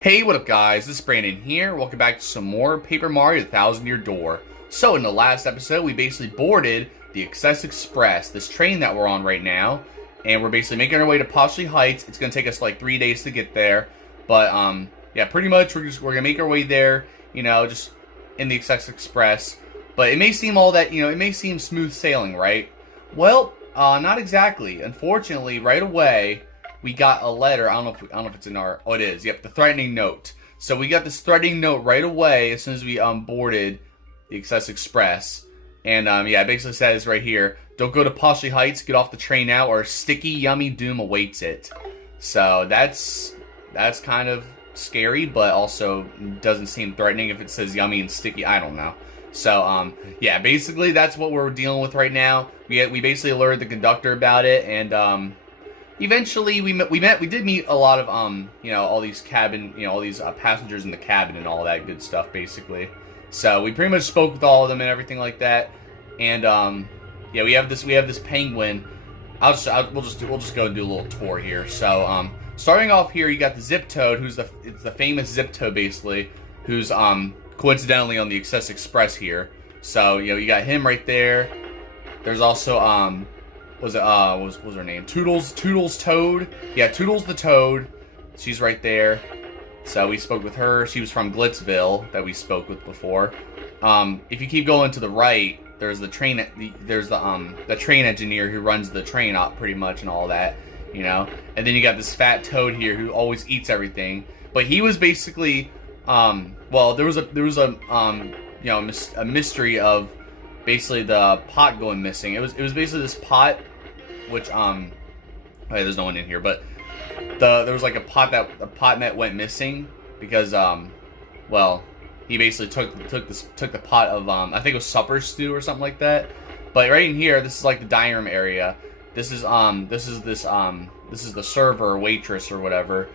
Hey, what up guys, this is Brandon here. Welcome back to some more Paper Mario 1000-Year Door. So in the last episode, we basically boarded the Excess Express, this train that we're on right now. And we're basically making our way to Poshley Heights. It's going to take us like 3 days to get there. But yeah, pretty much we're going to make our way there, you know, just in the Excess Express. But it may seem all that, you know, it may seem smooth sailing, right? Well, not exactly. Unfortunately, right away, we got a letter. I don't know if it's in our. Oh, it is. Yep, the threatening note. So we got this threatening note right away as soon as we boarded the Excess Express, and yeah, it basically says right here, "Don't go to Poshley Heights. Get off the train now, or sticky, yummy doom awaits it." So that's kind of scary, but also doesn't seem threatening if it says yummy and sticky. I don't know. So yeah, basically that's what we're dealing with right now. We basically alerted the conductor about it, and eventually, we did meet a lot of, you know, all these passengers in the cabin and all that good stuff, basically. So we pretty much spoke with all of them and everything like that. And yeah, we have this penguin. We'll just go and do a little tour here. So starting off here, you got the Zip Toad, it's the famous Zip Toad basically, who's coincidentally on the Excess Express here. So you know, you got him right there. There's also what was her name? Toodles Toad. Yeah, Toodles the Toad. She's right there. So we spoke with her. She was from Glitzville that we spoke with before. If you keep going to the right, there's the train engineer who runs the train out pretty much and all that, you know. And then you got this fat toad here who always eats everything. But he was basically well, there was a you know, a mystery of basically the pot going missing. It was basically this pot, which okay, there's no one in here, but there was like a pot that went missing because well, he basically took the pot of I think it was supper stew or something like that. But right in here, this is like the dining room area. This is the server or waitress or whatever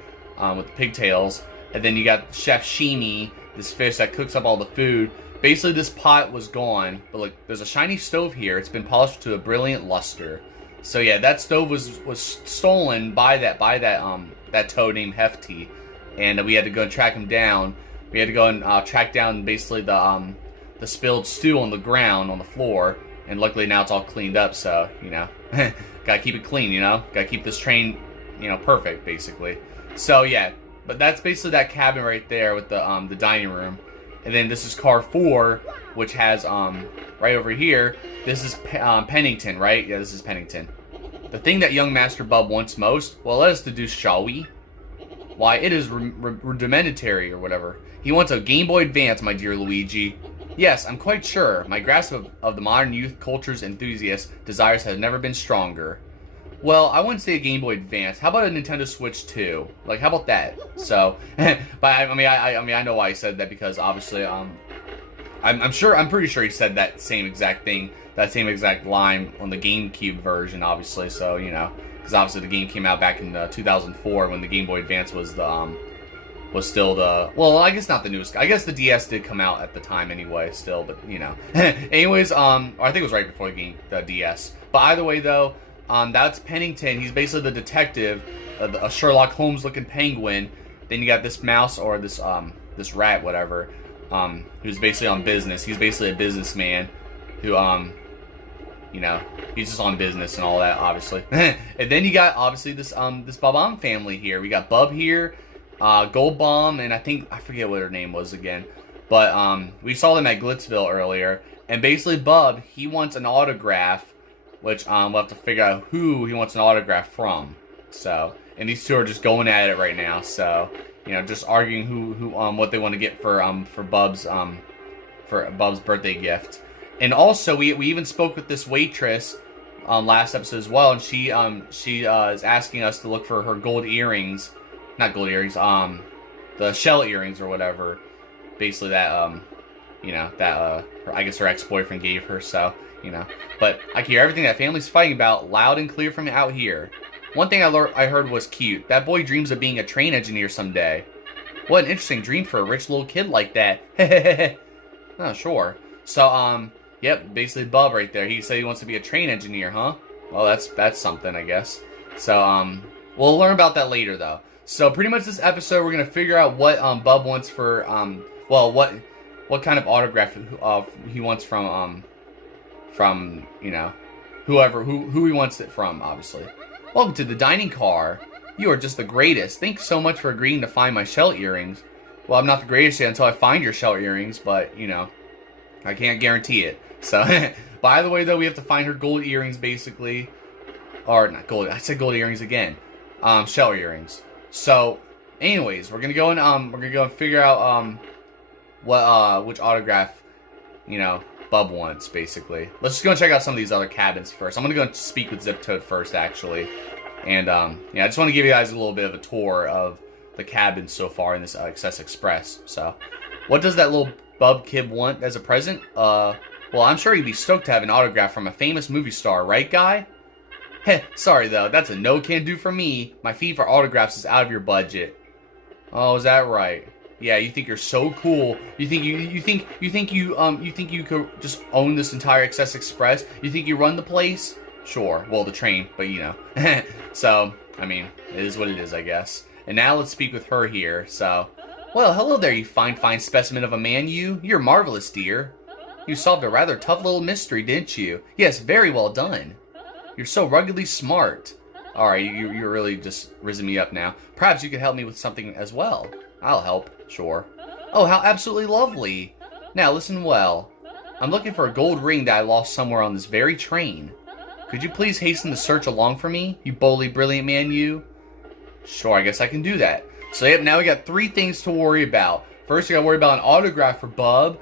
with the pigtails, and then you got Chef Sheeny, this fish that cooks up all the food. Basically, this pot was gone, but look, there's a shiny stove here. It's been polished to a brilliant luster. So yeah, that stove was stolen by that toad named Hefty, and we had to go and track him down. We had to go and track down basically the spilled stew on the ground on the floor, and luckily now it's all cleaned up. So you know, gotta keep it clean. You know, gotta keep this train, you know, perfect basically. So yeah, but that's basically that cabin right there with the dining room. And then this is car 4, which has, right over here, this is Pennington, right? Yeah, this is Pennington. The thing that young Master Bub wants most, well, let us deduce, shall we? Why, it is rudimentary, or whatever. He wants a Game Boy Advance, my dear Luigi. Yes, I'm quite sure. My grasp of the modern youth culture's enthusiast desires has never been stronger. Well, I wouldn't say a Game Boy Advance. How about a Nintendo Switch 2? Like, how about that? So, but I mean, I know why he said that because obviously, I'm pretty sure he said that same exact thing, that same exact line on the GameCube version, obviously. So you know, because obviously the game came out back in 2004 when the Game Boy Advance was still the, well, I guess not the newest. I guess the DS did come out at the time anyway, still, but you know. Anyways, or I think it was right before the DS. But either way, though. That's Pennington. He's basically the detective, a Sherlock Holmes-looking penguin. Then you got this mouse or this rat, whatever, who's basically on business. He's basically a businessman who, you know, he's just on business and all that, obviously. And then you got obviously this Bob-omb family here. We got Bub here, Goldbob, and I forget what her name was again, but we saw them at Glitzville earlier. And basically, Bub, he wants an autograph. Which we'll have to figure out who he wants an autograph from. So, and these two are just going at it right now. So, you know, just arguing who what they want to get for Bub's birthday gift. And also, we even spoke with this waitress last episode as well, and she is asking us to look for her gold earrings, not gold earrings, the shell earrings or whatever. Basically, that you know, that I guess her ex-boyfriend gave her. So. You know, but I can hear everything that family's fighting about loud and clear from out here. One thing I heard was cute. That boy dreams of being a train engineer someday. What an interesting dream for a rich little kid like that. Oh, sure. So, yep, basically Bub right there. He said he wants to be a train engineer, huh? Well, that's something, I guess. So, we'll learn about that later, though. So pretty much this episode, we're gonna figure out what Bub wants for well, what kind of autograph he wants from you know, who he wants it from, obviously. Welcome to the dining car. You are just the greatest. Thanks so much for agreeing to find my shell earrings. Well, I'm not the greatest yet until I find your shell earrings, but you know, I can't guarantee it. So, by the way, though, we have to find her gold earrings, basically. Or, not gold, I said gold earrings again. Shell earrings. So, anyways, we're gonna go and figure out, which autograph, you know, Bub wants, basically. Let's just go and check out some of these other cabins first. I'm gonna go and speak with Zip Toad first, actually. And, yeah, I just want to give you guys a little bit of a tour of the cabins so far in this, Excess Express. So, what does that little Bub kid want as a present? Well, I'm sure he'd be stoked to have an autograph from a famous movie star, right, guy? Heh, sorry though, that's a no can do for me. My fee for autographs is out of your budget. Oh, is that right? Yeah, you think you're so cool. You think you could just own this entire Excess Express? You think you run the place? Sure. Well, the train, but you know. So, I mean, it is what it is, I guess. And now let's speak with her here. So, well, hello there, you fine specimen of a man, you. You're marvelous, dear. You solved a rather tough little mystery, didn't you? Yes, very well done. You're so ruggedly smart. Alright, you're really just risen me up now. Perhaps you could help me with something as well. I'll help, sure. Oh, how absolutely lovely. Now, listen well. I'm looking for a gold ring that I lost somewhere on this very train. Could you please hasten the search along for me, you boldly brilliant man, you? Sure, I guess I can do that. So, yep, now we got 3 things to worry about. First, we gotta worry about an autograph for Bub.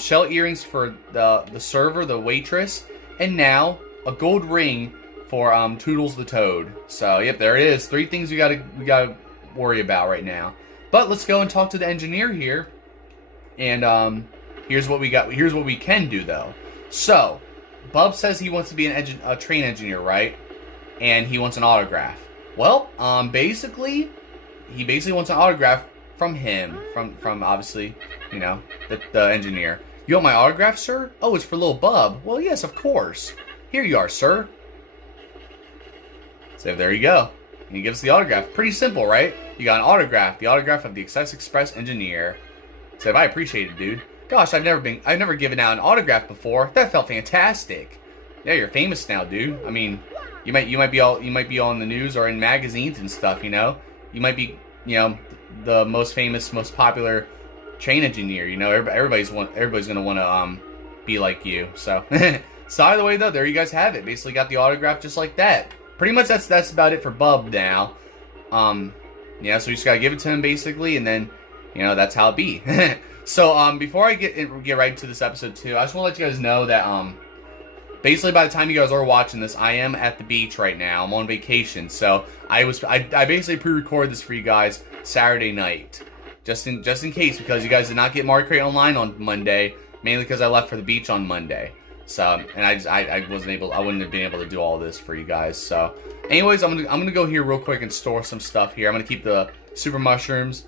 Shell earrings for the server, the waitress, and now a gold ring for Toodles the Toad. So yep, there it is. 3 things we gotta worry about right now. But let's go and talk to the engineer here. And here's what we got. Here's what we can do though. So Bub says he wants to be a train engineer, right? And he wants an autograph. Well, basically, he basically wants an autograph from him, from obviously, you know, the engineer. You want my autograph, sir? Oh, it's for little Bub. Well, yes, of course. Here you are, sir. So there you go. And he gives the autograph. Pretty simple, right? You got an autograph, the autograph of the Excess Express engineer. So I appreciate it, dude. Gosh, I've never given out an autograph before. That felt fantastic. Yeah, you're famous now, dude. I mean, you might be all in the news or in magazines and stuff. You know, you might be, you know, the most famous, most popular train engineer. You know, everybody's gonna want to be like you. So, so either way though, there you guys have it. Basically, got the autograph just like that. Pretty much that's about it for Bub now. Yeah, so you just gotta give it to him basically, and then, you know, that's how it be. So before I get right into this episode 2, I just want to let you guys know that basically by the time you guys are watching this, I am at the beach right now. I'm on vacation, so I basically pre-recorded this for you guys Saturday night, just in case, because you guys did not get Mario Kart Online on Monday, mainly because I left for the beach on Monday. So, and I wouldn't have been able to do all this for you guys. So, anyways, I'm gonna go here real quick and store some stuff here. I'm gonna keep the super mushrooms.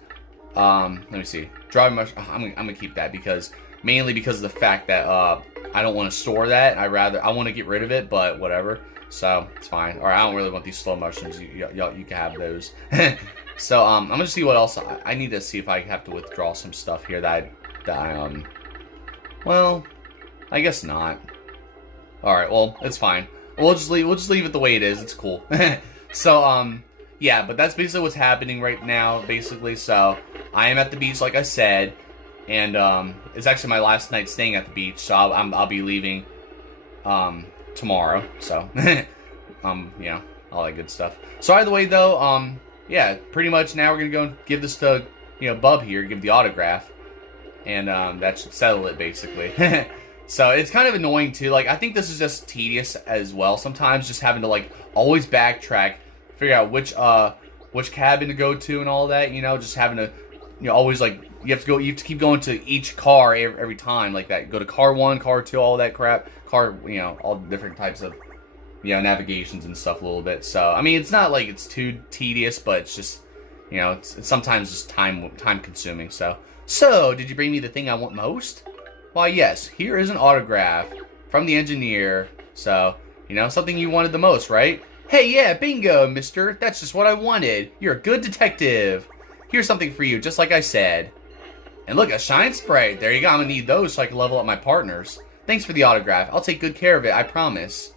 Let me see, dry mushroom. I'm gonna keep that mainly because of the fact that I don't want to store that. I want to get rid of it, but whatever. So it's fine. Or I don't really want these slow mushrooms. You can have those. So I'm gonna see what else I need to see if I have to withdraw some stuff here that I well, I guess not. All right, well, it's fine. We'll just leave it the way it is. It's cool. So yeah, but that's basically what's happening right now, basically. So I am at the beach, like I said, and it's actually my last night staying at the beach. So I'll be leaving tomorrow. So you know, all that good stuff. So either way though, yeah, pretty much now we're gonna go and give this to, you know, Bub here, give the autograph, and that should settle it basically. So it's kind of annoying too. Like, I think this is just tedious as well sometimes, just having to like always backtrack, figure out which cabin to go to and all that. You know, just having to, you know, always like you have to keep going to each car every time like that. Go to car 1, car 2, all that crap. You know, all different types of, you know, navigations and stuff a little bit. So I mean, it's not like it's too tedious, but it's just, you know, it's sometimes just time consuming. So did you bring me the thing I want most? Why, yes, here is an autograph from the engineer. So, you know, something you wanted the most, right? Hey, yeah, bingo, mister. That's just what I wanted. You're a good detective. Here's something for you, just like I said. And look, a shine spray. There you go. I'm gonna need those so I can level up my partners. Thanks for the autograph. I'll take good care of it, I promise.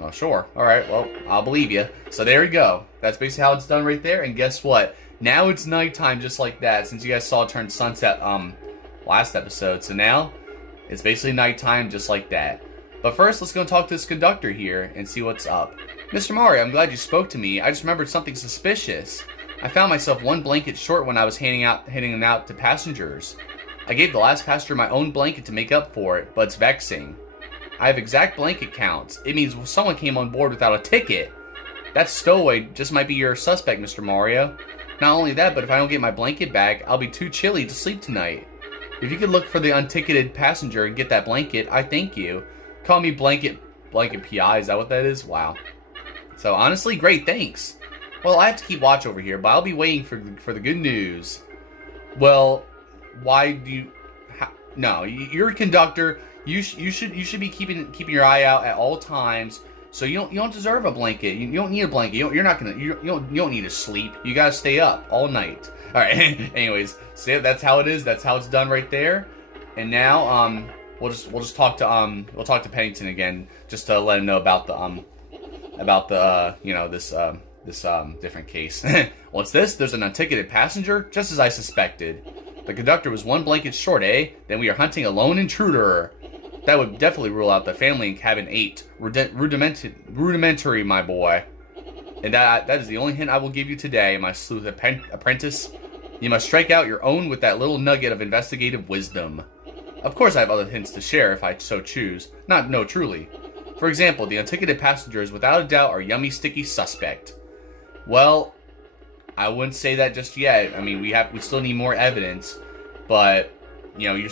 Oh, sure. Alright, well, I'll believe you. So there you go. That's basically how it's done right there. And guess what? Now it's nighttime just like that, since you guys saw it turn sunset last episode. So now it's basically nighttime just like that. But first, let's go and talk to this conductor here and see what's up. Mr. Mario, I'm glad you spoke to me. I just remembered something suspicious. I found myself one blanket short when I was handing them out to passengers. I gave the last passenger my own blanket to make up for it, but it's vexing. I have exact blanket counts. It means someone came on board without a ticket. That stowaway just might be your suspect, Mr. Mario. Not only that, but if I don't get my blanket back, I'll be too chilly to sleep tonight. If you could look for the unticketed passenger and get that blanket, I thank you. Call me Blanket PI, is that what that is? Wow. So honestly, great, thanks. Well, I have to keep watch over here, but I'll be waiting for the good news. Well, why do you... No, you're a conductor. You should be keeping your eye out at all times. So you don't deserve a blanket. You don't need a blanket. You don't need to sleep. You gotta stay up all night. All right. Anyways, so that's how it is. That's how it's done right there. And now we'll just talk to Pennington again, just to let him know about the this different case. What's this? There's an unticketed passenger, just as I suspected. The conductor was one blanket short, eh? Then we are hunting a lone intruder. That would definitely rule out the family in cabin 8. Rudimentary, my boy. And that is the only hint I will give you today, my sleuth apprentice. You must strike out your own with that little nugget of investigative wisdom. Of course I have other hints to share if I so choose. No, truly. For example, the unticketed passengers without a doubt are yummy sticky suspect. Well, I wouldn't say that just yet. I mean, we still need more evidence, but you know, you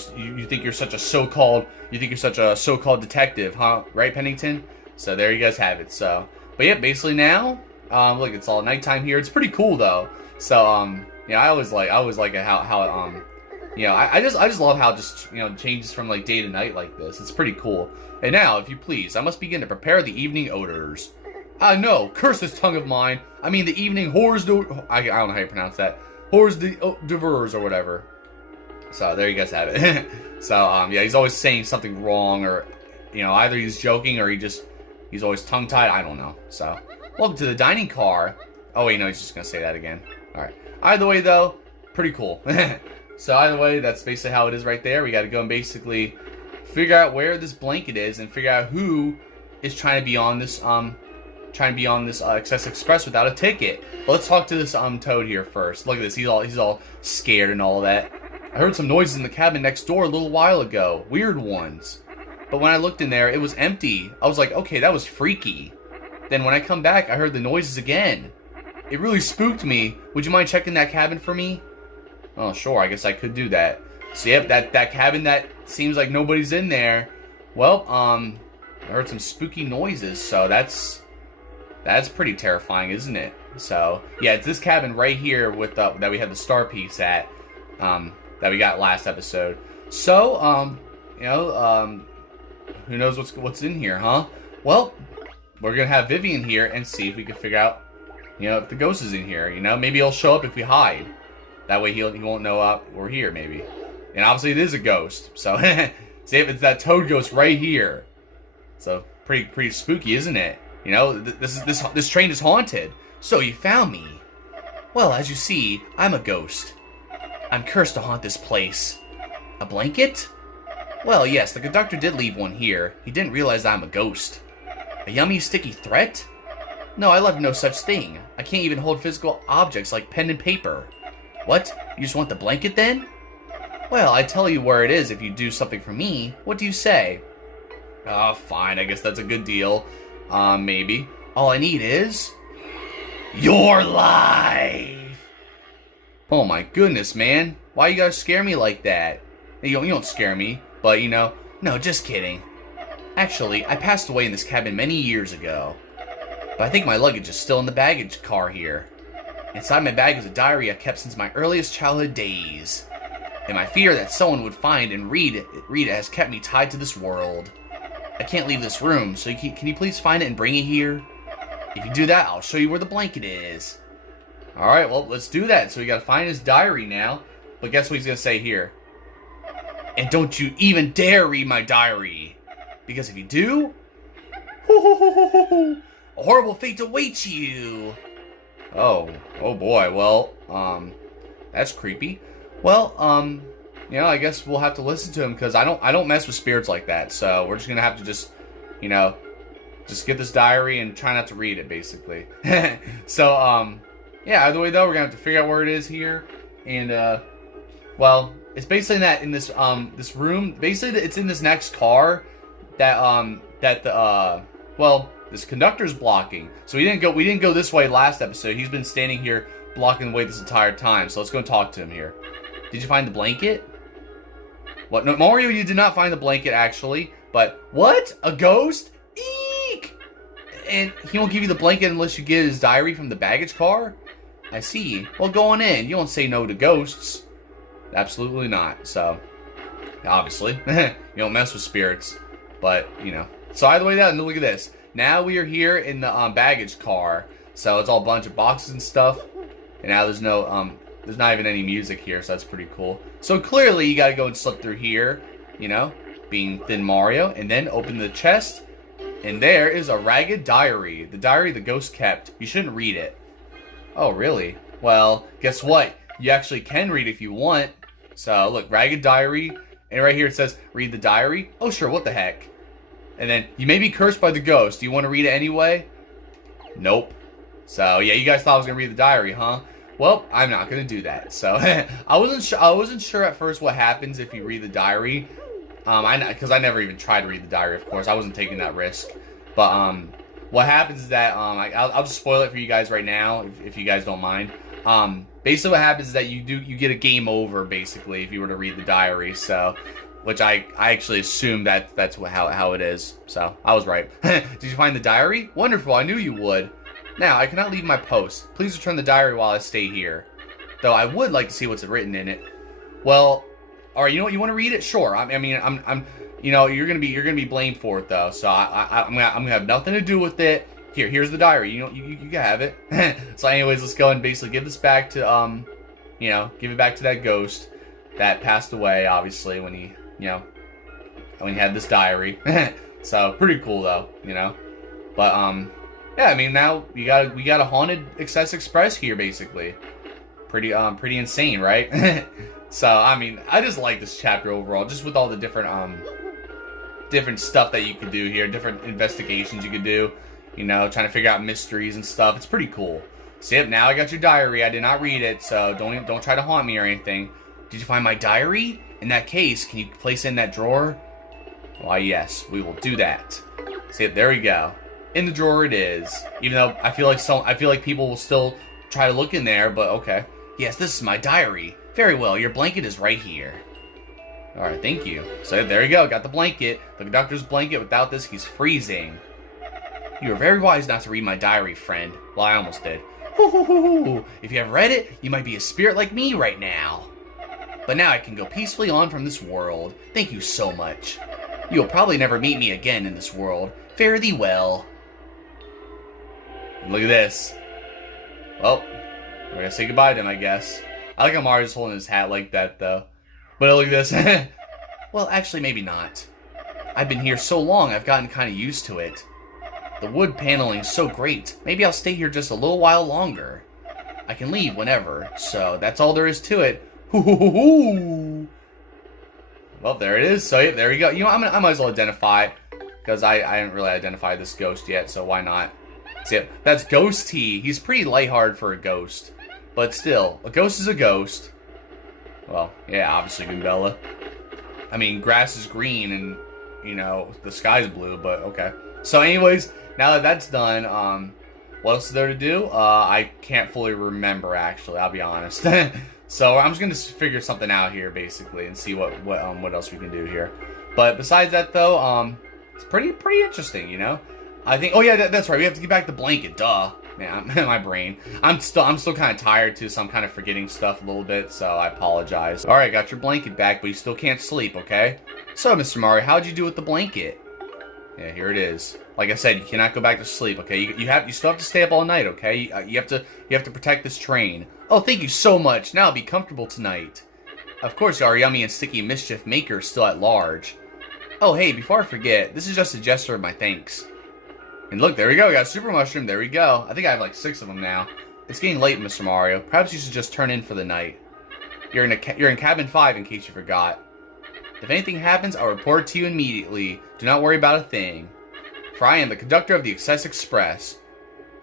think you're such a so-called detective, huh? Right, Pennington? So there you guys have it. So, but yeah, basically now, look, it's all nighttime here. It's pretty cool though. So, yeah, I always like it how you know, I just love how it just, you know, changes from like day to night like this. It's pretty cool. And now, if you please, I must begin to prepare the evening odors. No, curse this tongue of mine. I mean the evening hors d'oeuvres. I don't know how you pronounce that. Hors d'oeuvres or whatever. So there you guys have it. So yeah, he's always saying something wrong, or you know, either he's joking or he's always tongue-tied. I don't know. So welcome to the dining car. Oh wait, no, he's just gonna say that again. All right. Either way though, pretty cool. So either way, that's basically how it is right there. We got to go and basically figure out where this blanket is and figure out who is trying to be on this Excess Express without a ticket. But let's talk to this Toad here first. Look at this. He's all scared and all that. I heard some noises in the cabin next door a little while ago. Weird ones. But when I looked in there, it was empty. I was like, okay, that was freaky. Then when I come back, I heard the noises again. It really spooked me. Would you mind checking that cabin for me? Oh, sure. I guess I could do that. So, yep, that cabin that seems like nobody's in there. Well, I heard some spooky noises, so that's pretty terrifying, isn't it? So, yeah, it's this cabin right here with that we had the star piece at, that we got last episode. So, you know, who knows what's in here, huh? Well, we're gonna have Vivian here and see if we can figure out, you know, if the ghost is in here. You know, maybe he'll show up if we hide. That way he won't know we're here, maybe. And obviously it is a ghost, so see if it's that Toad ghost right here. So pretty spooky, isn't it? You know, this train is haunted. So you found me. Well, as you see, I'm a ghost. I'm cursed to haunt this place. A blanket? Well, yes, the conductor did leave one here. He didn't realize I'm a ghost. A yummy, sticky threat? No, I left no such thing. I can't even hold physical objects like pen and paper. What? You just want the blanket then? Well, I tell you where it is if you do something for me. What do you say? Fine, I guess that's a good deal. Maybe. All I need is... your life! Oh my goodness, man. Why you gotta scare me like that? You don't scare me, but you know... No, just kidding. Actually, I passed away in this cabin many years ago. But I think my luggage is still in the baggage car here. Inside my bag is a diary I've kept since my earliest childhood days. And my fear that someone would find and read it has kept me tied to this world. I can't leave this room, so can you please find it and bring it here? If you do that, I'll show you where the blanket is. Alright, well, let's do that. So we gotta find his diary now. But guess what he's gonna say here? And don't you even dare read my diary. Because if you do, a horrible fate awaits you. Oh boy. Well, that's creepy. Well, you know, I guess we'll have to listen to him because I don't mess with spirits like that. So we're just gonna have to just, you know, just get this diary and try not to read it, basically. So, yeah. Either way, though, we're gonna have to figure out where it is here, and well, it's basically in this this room. Basically, it's in this next car that well, this conductor's blocking. So we didn't go this way last episode. He's been standing here blocking the way this entire time. So let's go and talk to him here. Did you find the blanket? What? No, Mario, you did not find the blanket, actually. But, what? A ghost? Eek! And he won't give you the blanket unless you get his diary from the baggage car? I see. Well, go on in. You won't say no to ghosts. Absolutely not. So, obviously, you don't mess with spirits. But, you know. So, either way, look at this. Now we are here in the baggage car. So, it's all a bunch of boxes and stuff. And now there's no, there's not even any music here, so that's pretty cool. So clearly you gotta go and slip through here, you know, being Thin Mario, and then open the chest, and there is a ragged diary. The diary the ghost kept. You shouldn't read it. Oh, really? Well, guess what? You actually can read if you want. So, look, ragged diary, and right here it says, read the diary. Oh, sure, what the heck? And then, you may be cursed by the ghost. Do you want to read it anyway? Nope. So, yeah, you guys thought I was gonna read the diary, huh? Well, I'm not gonna do that. So I wasn't sure at first what happens if you read the diary. Because I never even tried to read the diary. Of course, I wasn't taking that risk. But what happens is that I'll just spoil it for you guys right now, if you guys don't mind. Basically, what happens is that you get a game over basically if you were to read the diary. So, which I actually assumed that's how it is. So I was right. Did you find the diary? Wonderful. I knew you would. Now, I cannot leave my post. Please return the diary while I stay here. Though I would like to see what's written in it. Well, alright, you know what? You want to read it? Sure. I'm you know, you're gonna be blamed for it though. So I'm gonna have nothing to do with it. Here's the diary. You know, you can have it. So, anyways, let's go and basically give this back to you know, give it back to that ghost that passed away, obviously, when he, you know, when he had this diary. So pretty cool though, you know. But yeah, I mean, now we got a haunted Excess Express here, basically. Pretty insane, right? So, I mean, I just like this chapter overall, just with all the different stuff that you can do here, different investigations you can do, you know, trying to figure out mysteries and stuff. It's pretty cool. So, yep, now I got your diary. I did not read it, so don't try to haunt me or anything. Did you find my diary? In that case, can you place it in that drawer? Why, yes, we will do that. So, yep, there we go. In the drawer it is. Even though I feel like people will still try to look in there, but okay. Yes, this is my diary. Very well, your blanket is right here. Alright, thank you. So there you go, got the blanket. The conductor's blanket. Without this, he's freezing. You are very wise not to read my diary, friend. Well, I almost did. If you have read it, you might be a spirit like me right now. But now I can go peacefully on from this world. Thank you so much. You will probably never meet me again in this world. Fare thee well. Look at this. Well, we're gonna say goodbye to him, I guess. I like how Mario's holding his hat like that, though. But look at this. Well, actually, maybe not. I've been here so long, I've gotten kind of used to it. The wood paneling's so great. Maybe I'll stay here just a little while longer. I can leave whenever, so that's all there is to it. Well, there it is. So, yeah, there you go. You know, I might as well identify, because I haven't really identified this ghost yet, so why not? So, that's Ghosty. He's pretty lighthearted for a ghost. But still, a ghost is a ghost. Well, yeah, obviously Goombella. I mean, grass is green and, you know, the sky's blue, but okay. So anyways, now that that's done, what else is there to do? I can't fully remember, actually, I'll be honest. So I'm just going to figure something out here, basically, and see what else we can do here. But besides that, though, it's pretty interesting, you know? I think, oh yeah, that's right, we have to get back the blanket, duh. Man, my brain. I'm still kind of tired too, so I'm kind of forgetting stuff a little bit, so I apologize. Alright, got your blanket back, but you still can't sleep, okay? So, Mr. Mario, how'd you do with the blanket? Yeah, here it is. Like I said, you cannot go back to sleep. Okay, you still have to stay up all night. Okay, you have to protect this train. Oh, thank you so much. Now be comfortable tonight. Of course, our yummy and sticky mischief maker is still at large. Oh, hey, before I forget, this is just a gesture of my thanks. And look, there we go. We got a super mushroom. There we go. I think I have like 6 of them now. It's getting late, Mr. Mario. Perhaps you should just turn in for the night. You're in cabin 5, in case you forgot. If anything happens, I'll report to you immediately. Do not worry about a thing. For I am the conductor of the Excess Express.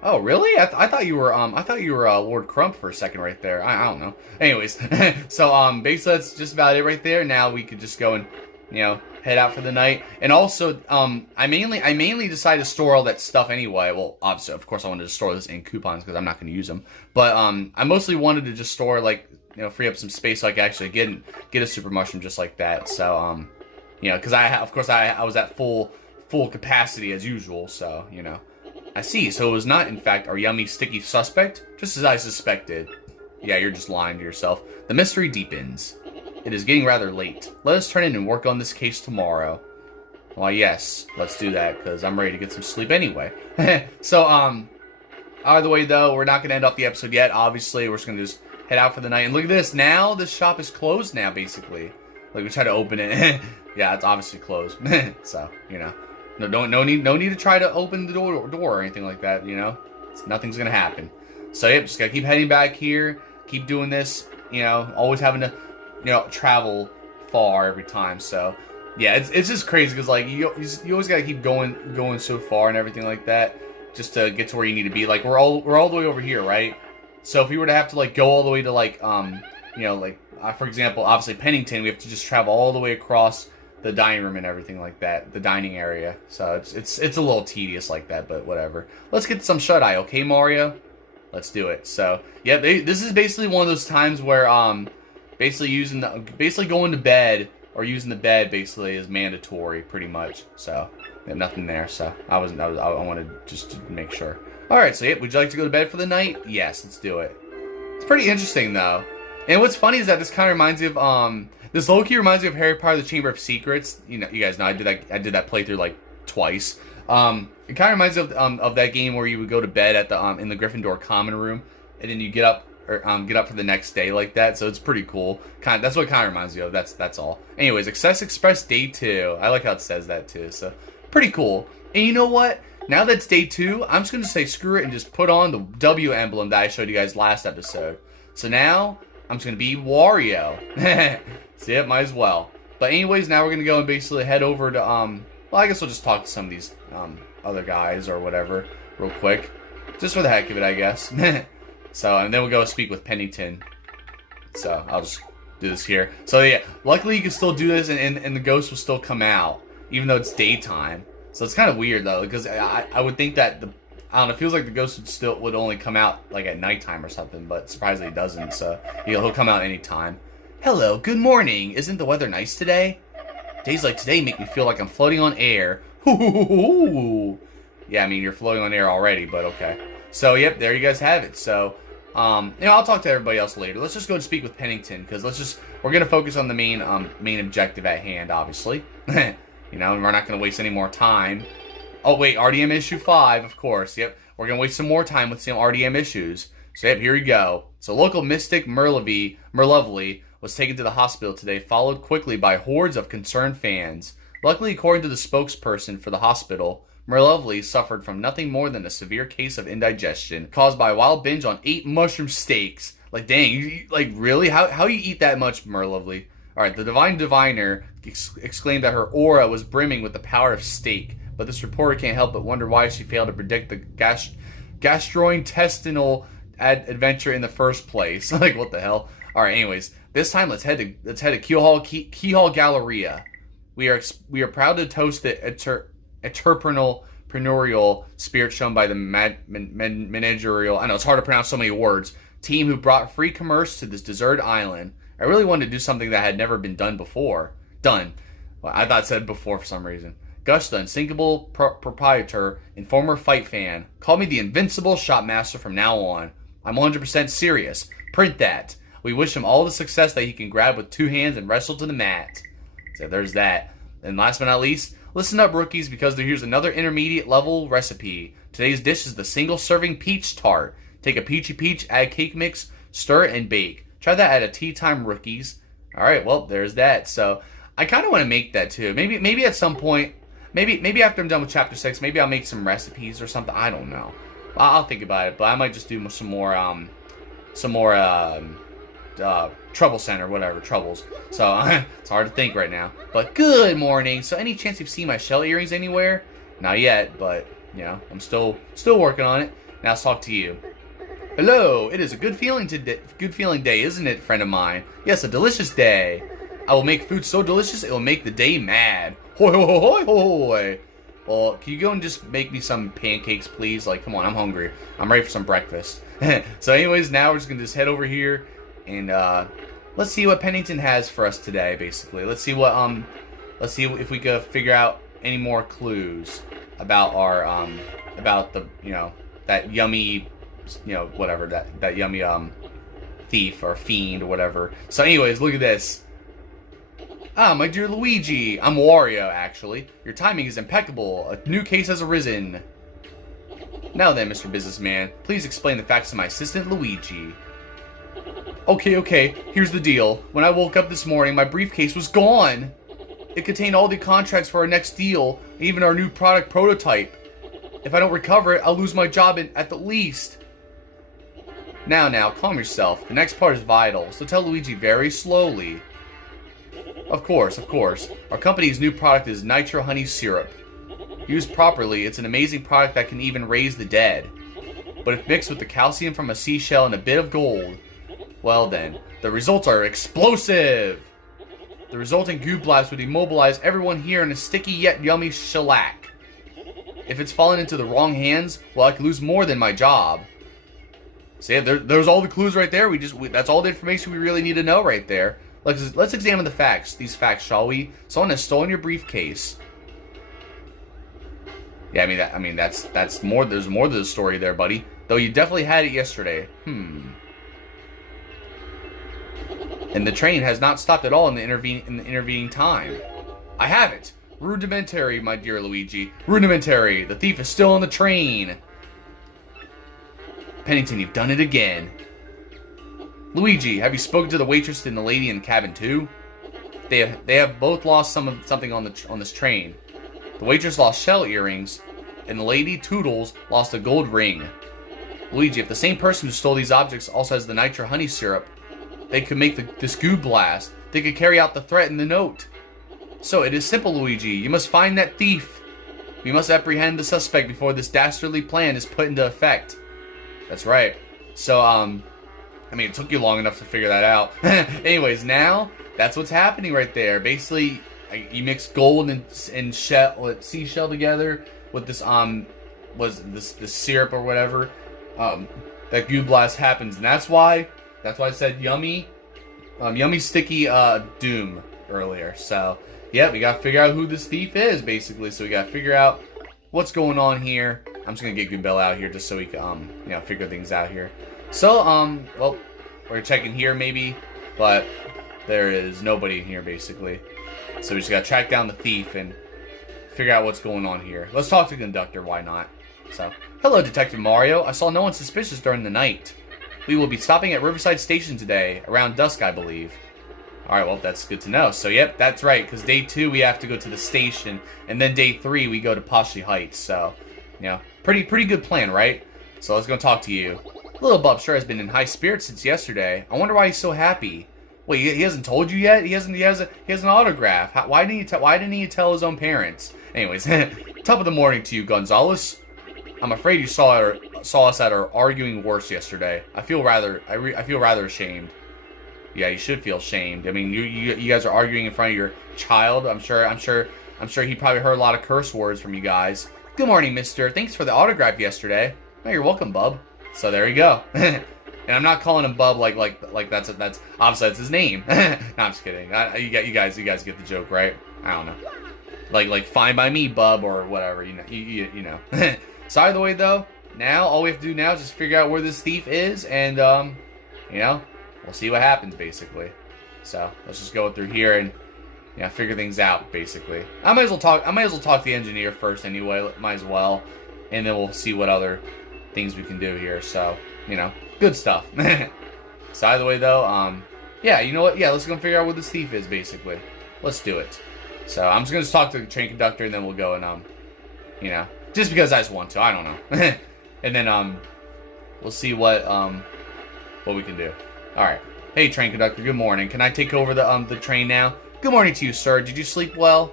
Oh, really? I thought you were Lord Crump for a second right there. I don't know. Anyways, so basically that's just about it right there. Now we could just go and, you know, head out for the night. And also, I mainly decided to store all that stuff anyway. Well, obviously, of course, I wanted to store this in coupons because I'm not going to use them. But I mostly wanted to just store, like, you know, free up some space so I could actually get a super mushroom just like that. So you know, because I was at full capacity as usual. So you know, I see. So it was not, in fact, our yummy sticky suspect, just as I suspected. Yeah, you're just lying to yourself. The mystery deepens. It is getting rather late. Let us turn in and work on this case tomorrow. Well, yes, let's do that, because I'm ready to get some sleep anyway. So, either way, though, we're not going to end off the episode yet. Obviously, we're just going to just head out for the night. And look at this. Now, this shop is closed now, basically. Like, we try to open it. Yeah, it's obviously closed. So, you know. No need to try to open the door or anything like that, you know. Nothing's going to happen. So, yep, just got to keep heading back here. Keep doing this, you know. Always having to, you know, travel far every time. So yeah, it's just crazy because like you always gotta keep going so far and everything like that just to get to where you need to be. Like we're all the way over here, right? So if we were to have to like go all the way to like you know, like for example, obviously Pennington, we have to just travel all the way across the dining room and everything like that, the dining area. So it's a little tedious like that, but whatever. Let's get some shut eye, okay, Mario? Let's do it. So yeah, this is basically one of those times where basically going to bed or using the bed basically is mandatory pretty much. So nothing there. So I wanted just to make sure. All right. So yeah, would you like to go to bed for the night? Yes, let's do it. It's pretty interesting though. And what's funny is that this kind of reminds me of this low-key reminds me of Harry Potter: The Chamber of Secrets. You know, you guys know I did that playthrough like twice. It kind of reminds me of that game where you would go to bed at the in the Gryffindor common room, and then you get up for the next day like that. So it's pretty cool. That's what it kind of reminds me of. That's all. Anyways, Excess Express Day 2. I like how it says that too. So pretty cool. And you know what? Now that's Day 2, I'm just gonna say screw it and just put on the W emblem that I showed you guys last episode. So now I'm just gonna be Wario. See it? Might as well. But anyways, now we're gonna go and basically head over to well, I guess we'll just talk to some of these other guys or whatever real quick, just for the heck of it, I guess. So, and then we'll go speak with Pennington. So, I'll just do this here. So, yeah, luckily you can still do this and the ghost will still come out, even though it's daytime. So, it's kind of weird, though, because I would think that, I don't know, it feels like the ghost would only come out, like, at nighttime or something, but surprisingly it doesn't, so he'll come out anytime. Hello, good morning. Isn't the weather nice today? Days like today make me feel like I'm floating on air. Yeah, I mean, you're floating on air already, but okay. So, yep, there you guys have it. So, you know, I'll talk to everybody else later. Let's just go and speak with Pennington, because we're going to focus on the main objective at hand, obviously. You know, and we're not going to waste any more time. Oh, wait, RDM issue 5, of course. Yep, we're going to waste some more time with some RDM issues. So, yep, here we go. So, local mystic Merlovely was taken to the hospital today, followed quickly by hordes of concerned fans. Luckily, according to the spokesperson for the hospital, Merlovely suffered from nothing more than a severe case of indigestion caused by a wild binge on 8 mushroom steaks. Like, dang, like, really? How you eat that much, Merlovely? Alright, the Divine Diviner exclaimed that her aura was brimming with the power of steak, but this reporter can't help but wonder why she failed to predict the gastrointestinal adventure in the first place. Like, what the hell? Alright, anyways, this time let's head to Keyhall Galleria. We are proud to toast the entrepreneurial spirit shown by the managerial, I know it's hard to pronounce so many words, team who brought free commerce to this deserted island. I really wanted to do something that had never been done before. Well, I thought it said before for some reason. Gush, the unsinkable proprietor and former fight fan, call me the invincible shopmaster from now on. I'm 100% serious. Print that. We wish him all the success that he can grab with 2 hands and wrestle to the mat. So there's that. And last but not least, Listen up, rookies, because here's another intermediate level recipe. Today's dish is the single serving peach tart. Take a peachy peach, add cake mix, stir and bake. Try that at a tea time, rookies. Alright, well, there's that. So, I kind of want to make that too. Maybe at some point, maybe after I'm done with chapter 6, maybe I'll make some recipes or something. I don't know. I'll think about it, but I might just do some more Trouble Center, whatever, Troubles. So, it's hard to think right now. But good morning. So, any chance you've seen my shell earrings anywhere? Not yet, but, you know, I'm still working on it. Now let's talk to you. Hello, it is a good feeling day, isn't it, friend of mine? Yes, a delicious day. I will make food so delicious it will make the day mad. Hoi hoi hoi hoi. Well, can you go and just make me some pancakes, please? Like, come on, I'm hungry. I'm ready for some breakfast. So anyways, now we're just gonna just head over here and let's see what Pennington has for us today, basically. Let's see if we can figure out any more clues about our about the, you know, that yummy, you know, whatever, that yummy thief or fiend or whatever. So anyways, look at this. Ah, my dear Luigi. I'm Wario, actually. Your timing is impeccable. A new case has arisen. Now then, Mr. Businessman, please explain the facts to my assistant, Luigi. Okay. Here's the deal. When I woke up this morning, my briefcase was gone. It contained all the contracts for our next deal, and even our new product prototype. If I don't recover it, I'll lose my job at the least. Now, calm yourself. The next part is vital, so tell Luigi very slowly. Of course. Our company's new product is Nitro Honey Syrup. Used properly, it's an amazing product that can even raise the dead. But if mixed with the calcium from a seashell and a bit of gold, well then, the results are explosive! The resulting GOO-BLAST would immobilize everyone here in a sticky yet yummy shellac. If it's fallen into the wrong hands, well, I could lose more than my job. So yeah, there's all the clues right there. That's all the information we really need to know right there. Let's examine the facts. These facts, shall we? Someone has stolen your briefcase. Yeah, I mean that's more. There's more to the story there, buddy. Though you definitely had it yesterday. And the train has not stopped at all in the intervening time. I have it. Rudimentary, my dear Luigi. Rudimentary. The thief is still on the train. Pennington, you've done it again. Luigi, have you spoken to the waitress and the lady in the cabin too? They have both lost something on this train. The waitress lost shell earrings, and the lady, Toodles, lost a gold ring. Luigi, if the same person who stole these objects also has the Nitro Honey Syrup, they could make this GOO-BLAST. They could carry out the threat in the note. So it is simple, Luigi. You must find that thief. We must apprehend the suspect before this dastardly plan is put into effect. That's right. So, I mean, it took you long enough to figure that out. Anyways, now, that's what's happening right there. Basically, you mix gold and seashell together with this, this syrup or whatever. That GOO-BLAST happens. And that's why I said yummy sticky, doom earlier. So, yeah, we gotta figure out who this thief is, basically. So we gotta figure out what's going on here. I'm just gonna get Goobell out here just so we can, you know, figure things out here. So, well, we're checking here maybe, but there is nobody in here basically. So we just gotta track down the thief and figure out what's going on here. Let's talk to the conductor, why not? So, hello, Detective Mario. I saw no one suspicious during the night. We will be stopping at Riverside Station today, around dusk, I believe. Alright, well, that's good to know. So, yep, that's right, because day 2 we have to go to the station, and then day 3 we go to Poshley Heights, so, you know, pretty good plan, right? So let's go talk to you. Little Bob sure has been in high spirits since yesterday. I wonder why he's so happy. Wait, he hasn't told you yet? He has an autograph. Why didn't he tell his own parents? Anyways, top of the morning to you, Gonzalez. I'm afraid you saw us at our arguing worst yesterday. I feel rather ashamed. Yeah, you should feel ashamed. I mean, you guys are arguing in front of your child. I'm sure he probably heard a lot of curse words from you guys. Good morning, mister. Thanks for the autograph yesterday. Oh, you're welcome, bub. So there you go. And I'm not calling him bub like that's obviously that's his name. No, I'm just kidding. You guys get the joke, right? I don't know. Like fine by me, bub, or whatever. You know. So either way though, now all we have to do now is just figure out where this thief is, and you know, we'll see what happens basically. So let's just go through here and yeah, figure things out, basically. I might as well talk to the engineer first anyway, might as well. And then we'll see what other things we can do here. So, you know, good stuff. So either way though, yeah, you know what? Yeah, let's go figure out what this thief is, basically. Let's do it. So I'm just gonna talk to the train conductor, and then we'll go and you know, just because I just want to. I don't know. And then we'll see what we can do. All right. Hey, train conductor. Good morning. Can I take over the train now? Good morning to you, sir. Did you sleep well?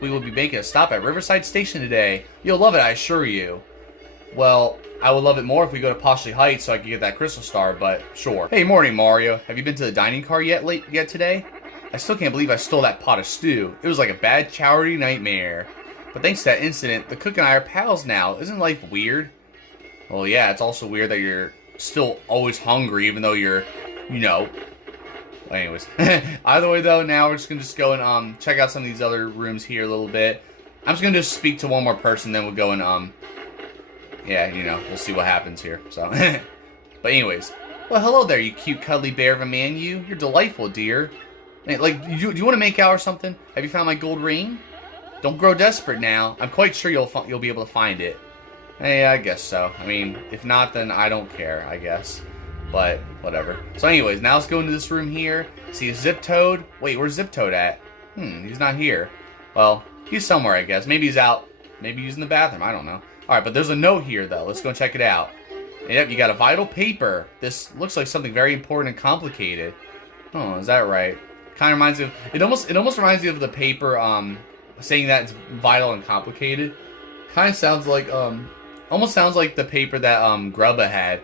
We will be making a stop at Riverside Station today. You'll love it, I assure you. Well, I would love it more if we go to Poshley Heights so I can get that crystal star, but sure. Hey, morning, Mario. Have you been to the dining car yet today? I still can't believe I stole that pot of stew. It was like a bad chowdery nightmare. But thanks to that incident, the cook and I are pals now. Isn't life weird? Well, yeah, it's also weird that you're still always hungry, even though you're, you know... Well, anyways. Either way, though, now we're just going to go and check out some of these other rooms here a little bit. I'm just going to speak to one more person, then we'll go and, yeah, you know, we'll see what happens here. So, but anyways. Well, hello there, you cute, cuddly bear of a man, you. You're delightful, dear. Like, do you want to make out or something? Have you found my gold ring? Don't grow desperate now. I'm quite sure you'll be able to find it. Hey, I guess so. I mean, if not, then I don't care, I guess. But, whatever. So anyways, now let's go into this room here. See a Zip Toad. Wait, where's Zip Toad at? He's not here. Well, he's somewhere, I guess. Maybe he's out. Maybe he's in the bathroom. I don't know. Alright, but there's a note here, though. Let's go and check it out. Yep, you got a vital paper. This looks like something very important and complicated. Oh, is that right? Kind of reminds me of... It almost reminds me of the paper, saying that it's vital and complicated. Kind of sounds like, almost sounds like the paper that, Grubba had.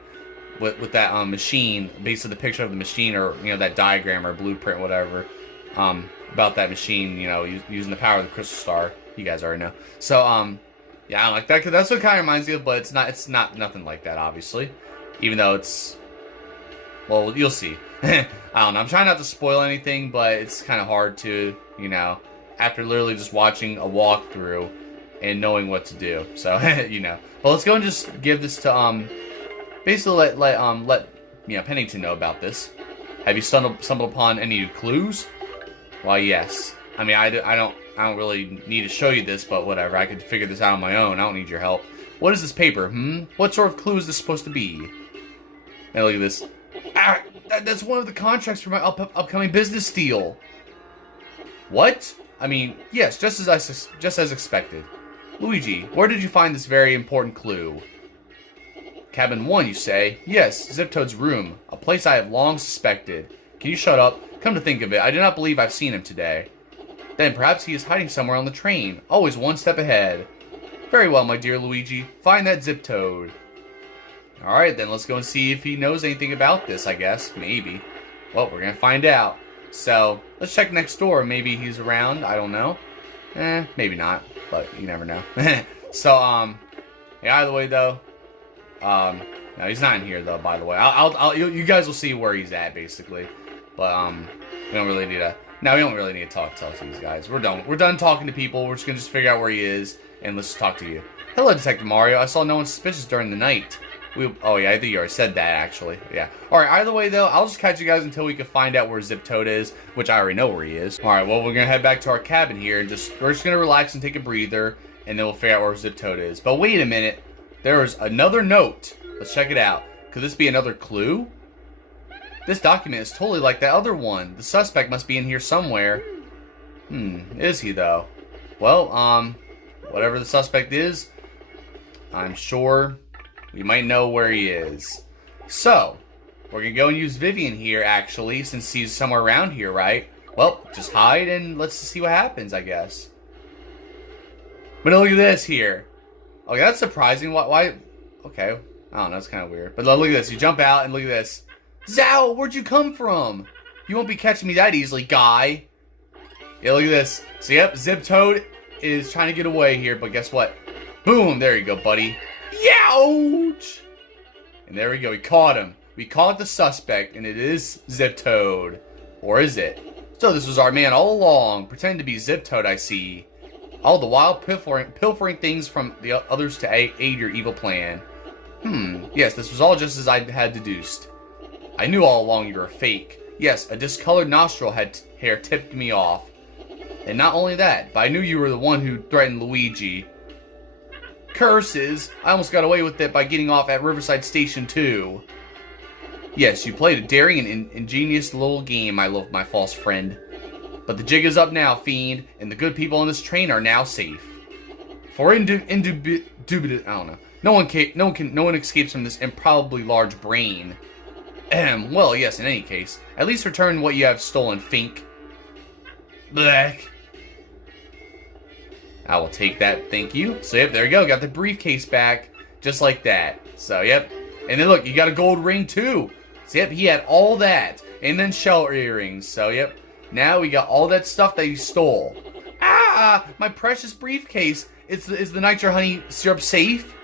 With that machine, based on the picture of the machine, or you know, that diagram or blueprint, whatever, about that machine, you know, using the power of the crystal star. You guys already know. So yeah, I don't like that, because that's what kind of reminds me of, but it's not nothing like that, obviously. Even though it's, well, you'll see. I don't know. I'm trying not to spoil anything, but it's kind of hard to, you know, after literally just watching a walkthrough and knowing what to do. So you know. But let's go and just give this to basically let you know, Pennington know about this. Have you stumbled upon any clues? Why, yes. I mean, I don't really need to show you this, but whatever. I could figure this out on my own. I don't need your help. What is this paper? What sort of clue is this supposed to be? Now look at this. Ah, that's one of the contracts for my upcoming business deal. What? I mean, yes, just as expected. Luigi, where did you find this very important clue? Cabin 1, you say? Yes, Zip Toad's room, a place I have long suspected. Can you shut up? Come to think of it, I do not believe I've seen him today. Then perhaps he is hiding somewhere on the train, always one step ahead. Very well, my dear Luigi. Find that Zip Toad. Alright, then let's go and see if he knows anything about this, I guess. Maybe. Well, we're gonna find out. So, let's check next door. Maybe he's around. I don't know. Maybe not. But you never know. So, yeah, either way, though. No, he's not in here, though, by the way. You guys will see where he's at, basically. But, we don't really need to... Now, we don't really need to talk to these guys. We're done. We're done talking to people. We're just gonna figure out where he is, and let's talk to you. Hello, Detective Mario. I saw no one suspicious during the night. Oh, yeah, I think you already said that, actually. Yeah. Alright, either way, though, I'll just catch you guys until we can find out where Zip Toad is, which I already know where he is. Alright, well, we're gonna head back to our cabin here, and we're just gonna relax and take a breather, and then we'll figure out where Zip Toad is. But wait a minute. There is another note. Let's check it out. Could this be another clue? This document is totally like that other one. The suspect must be in here somewhere. Is he, though? Well, whatever the suspect is, I'm sure we might know where he is. So, we're gonna go and use Vivian here, actually, since he's somewhere around here, right? Well, just hide and let's see what happens, I guess. But look at this here. Okay, that's surprising. Why? Okay, I don't know, it's kind of weird. But look at this. You jump out and look at this. Zow, where'd you come from? You won't be catching me that easily, guy. Yeah, look at this. So, yep, Zip Toad is trying to get away here, but guess what? Boom, there you go, buddy. Youch! And there we go, we caught him. We caught the suspect, and it is Zip Toad. Or is it? So this was our man all along, pretending to be Zip Toad, I see. All the while pilfering things from the others to aid your evil plan. Yes, this was all just as I had deduced. I knew all along you were a fake. Yes, a discolored nostril hair tipped me off. And not only that, but I knew you were the one who threatened Luigi. Curses! I almost got away with it by getting off at Riverside Station too. Yes, you played a daring and ingenious little game, my false friend. But the jig is up now, fiend, and the good people on this train are now safe. For I don't know. No one escapes from this improbably large brain. Well, yes, in any case, at least return what you have stolen, Fink. Black. I will take that, thank you. So, yep, there you go. Got the briefcase back, just like that. So, yep. And then, look, you got a gold ring, too. So, yep, he had all that. And then shell earrings. So, yep. Now we got all that stuff that he stole. Ah! My precious briefcase. Is the Nitro Honey Syrup safe?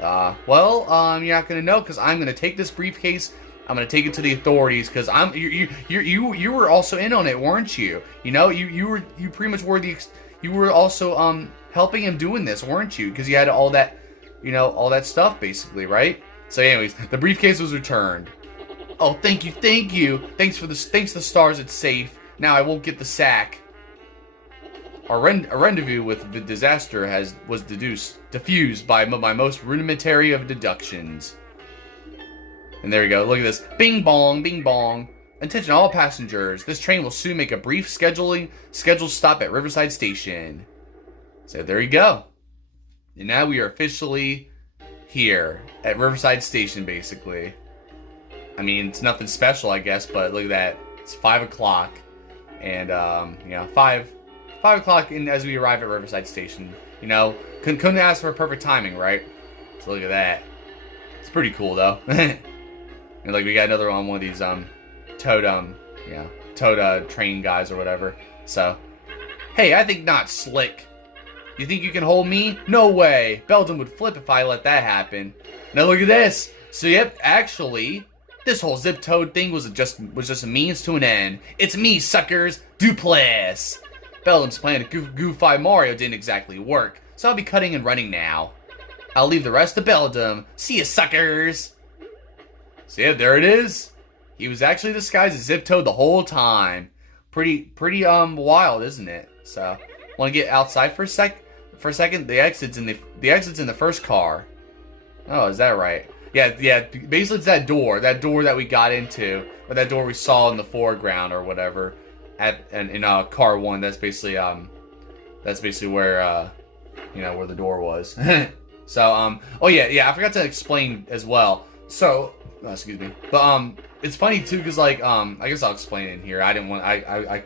Well, you're not going to know, because I'm going to take this briefcase. I'm going to take it to the authorities, because you were also in on it, weren't you? You know, you pretty much were you were also helping him doing this, weren't you? Because you had all that, you know, all that stuff basically, right? So anyways, the briefcase was returned. Oh, thank you. Thanks to the stars, it's safe. Now I won't get the sack. A rendezvous with the disaster was diffused by my most rudimentary of deductions. And there you go. Look at this. Bing bong, bing bong. Attention all passengers. This train will soon make a brief scheduled stop at Riverside Station. So there you go. And now we are officially here at Riverside Station, basically. I mean, it's nothing special, I guess, but look at that. It's 5 o'clock. And, you know, 5 o'clock as we arrive at Riverside Station. You know, couldn't ask for perfect timing, right? So look at that. It's pretty cool, though. And like we got another one of these Toad train guys or whatever. So, hey, I think not, Slick. You think you can hold me? No way. Belgium would flip if I let that happen. Now look at this. So yep, actually, this whole Zip Toad thing was just a means to an end. It's me, suckers, Duplass. Belgium's plan to goofy Mario didn't exactly work, so I'll be cutting and running now. I'll leave the rest to Belgium. See ya, suckers. So yeah, there it is. He was actually disguised as Zip Toad the whole time. Pretty wild, isn't it? So, want to get outside for a second? The exit's in the first car. Oh, is that right? Yeah. Basically, it's that door that we got into, or that door we saw in the foreground or whatever, in car 1. That's basically where where the door was. So oh yeah, I forgot to explain as well. So. Excuse me. But it's funny too, because like I guess I'll explain it in here. I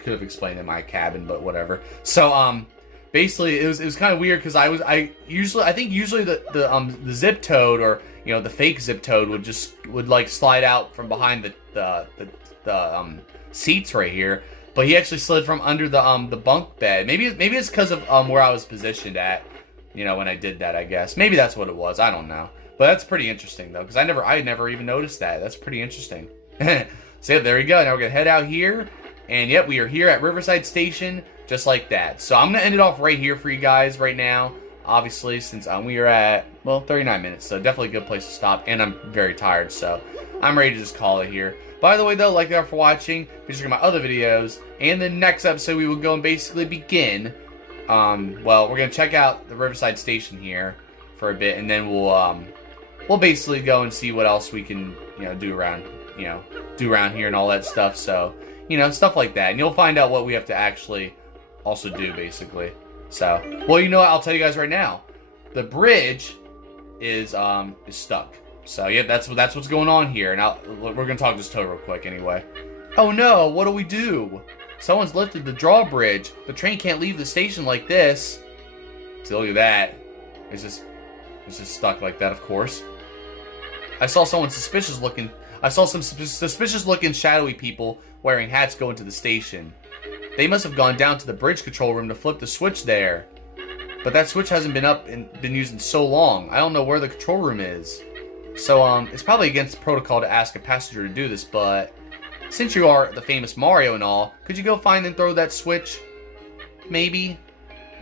could have explained it in my cabin, but whatever. So basically it was kind of weird because I think usually the Zip Toad, or you know, the fake Zip Toad would like slide out from behind the seats right here, but he actually slid from under the bunk bed. Maybe it's because of where I was positioned at, you know, when I did that. I guess maybe that's what it was. I don't know. But that's pretty interesting, though, because I never even noticed that. That's pretty interesting. So, yeah, there we go. Now we're going to head out here. And, yep, we are here at Riverside Station, just like that. So, I'm going to end it off right here for you guys right now, obviously, since we are at, well, 39 minutes. So, definitely a good place to stop. And I'm very tired, so I'm ready to just call it here. By the way, though, like you for watching. Be sure to check out my other videos. And the next episode, we will go and basically begin. Well, we're going to check out the Riverside Station here for a bit. And then we'll basically go and see what else we can, do around here and all that stuff. So, stuff like that. And you'll find out what we have to actually also do, basically. So, well, you know what? I'll tell you guys right now. The bridge is stuck. So, yeah, that's what's going on here. And we're going to talk to this Toad real quick anyway. Oh, no. What do we do? Someone's lifted the drawbridge. The train can't leave the station like this. So, look at that. It's just stuck like that, of course. I saw some suspicious looking shadowy people wearing hats go into the station. They must have gone down to the bridge control room to flip the switch there. But that switch hasn't been used in so long. I don't know where the control room is. So, it's probably against protocol to ask a passenger to do this, but since you are the famous Mario and all, could you go find and throw that switch? Maybe?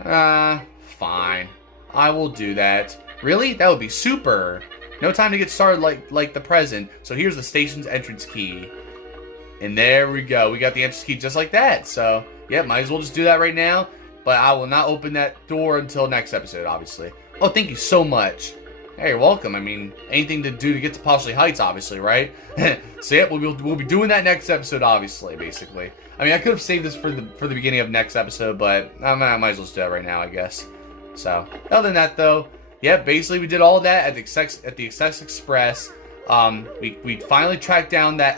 Fine. I will do that. Really? That would be super. No time to get started like the present. So here's the station's entrance key. And there we go. We got the entrance key just like that. So, yeah, might as well just do that right now. But I will not open that door until next episode, obviously. Oh, thank you so much. Hey, you're welcome. I mean, anything to do to get to Poshley Heights, obviously, right? So yeah, we'll be doing that next episode, obviously, basically. I mean, I could have saved this for the beginning of next episode, but I might as well just do that right now, I guess. So, other than that, though, yeah, basically we did all that at the Excess Express. We finally tracked down that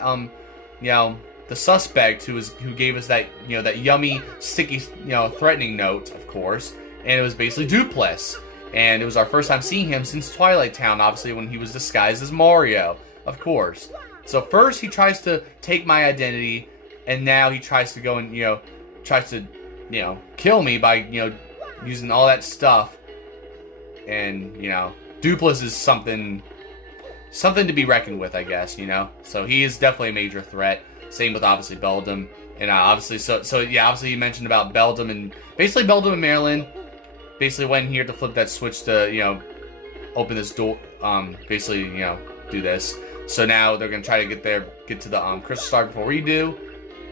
you know, the suspect who gave us that, you know, that yummy, sticky, you know, threatening note, of course, and it was basically Dupless. And it was our first time seeing him since Twilight Town, obviously, when he was disguised as Mario, of course. So first he tries to take my identity, and now he tries to go and, you know, kill me by, you know, using all that stuff. And, you know, Dupless is something to be reckoned with, I guess, you know. So he is definitely a major threat. Same with, obviously, Beldum. And obviously, so yeah, obviously you mentioned about Beldum, and basically Beldum and Marilyn basically went here to flip that switch to, you know, open this door, basically, you know, do this. So now they're gonna try to get to the Crystal Star before we do.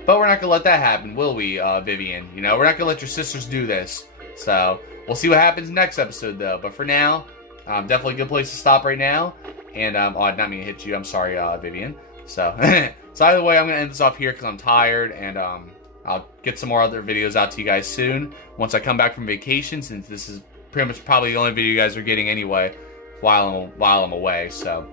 But we're not gonna let that happen, will we, Vivian? You know, we're not gonna let your sisters do this. So we'll see what happens next episode, though. But for now, definitely a good place to stop right now. And oh, I did not mean to hit you. I'm sorry, Vivian. So, so either way, I'm gonna end this off here because I'm tired, and I'll get some more other videos out to you guys soon once I come back from vacation, since this is pretty much probably the only video you guys are getting anyway while I'm away. So,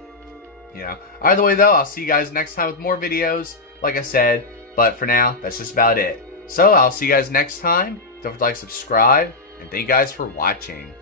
you know, either way though, I'll see you guys next time with more videos, like I said. But for now, that's just about it. So I'll see you guys next time. Don't forget to like, subscribe, and thank you guys for watching.